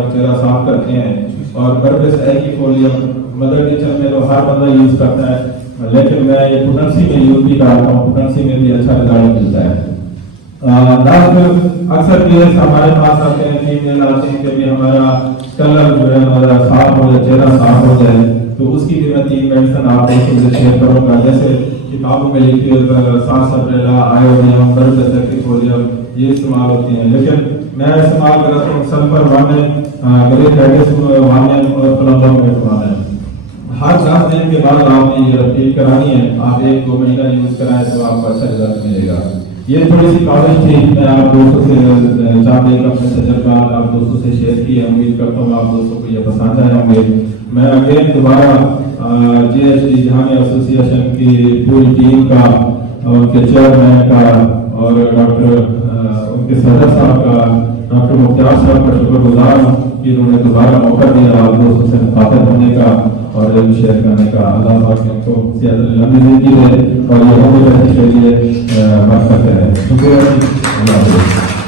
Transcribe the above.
آپ چہرہ صاف کرتے ہیں اور پرپس ہے کہ فولیم مدر کچن میں تو ہر بندہ یوز کرتا ہے، لیکن میں یہ پوٹنسی میں یوز بھی کرتا ہوں، پوٹنسی میں بھی اچھا رزلٹ ملتا ہے۔ اکثر کیس ہمارے پاس آتے ہیں، فیمیل آتے ہیں کہ ہمارا کلر جو ہے ہمارا صاف ہو جائے، چہرہ صاف ہو جائے، تو اس کی بھی میں 3 میڈیسن آپ کو شیئر کروں گا، جیسے کتابوں میں لکھی ہے سانس سپریلا، آیوڈیم، برفوریم، یہ استعمال ہوتی ہیں، لیکن میں استعمال کرتا ہوں سلفر 1 گریٹ ایڈس 1 اور پلمبر 1 ہر 10 دن کے بعد آپ نے یہ رپیٹ کرانی ہے، آپ 1-2 مہینہ یوز کرائیں تو آپ کو اچھا رزلٹ ملے گا۔ یہ تھوڑی سی کالج تھی، میں آپ دوستوں سے چاہتے ہیں اپنے تجربات آپ دوستوں سے شیئر کیے، امید کرتا ہوں آپ دوستوں کو یہ پسند آئے ہوں گے۔ میں اگین دوبارہ GHD جہانگیر ایسوسی ایشن کی پوری ٹیم کا، ان کے چیئرمین کا اور ان کے صدر صاحب کا، ڈاکٹر مختار صاحب کا شکر گزار ہوں کہ انہوں نے دوبارہ موقع دیا آپ دوستوں سے مخاطب ہونے کا اور علم شیئر کرنے کا۔ اللہ پاک ان کو صحت لمبی زندگی دے اور یہ ہمیں کے لیے برکت ہے۔ شکریہ، اللہ حافظ۔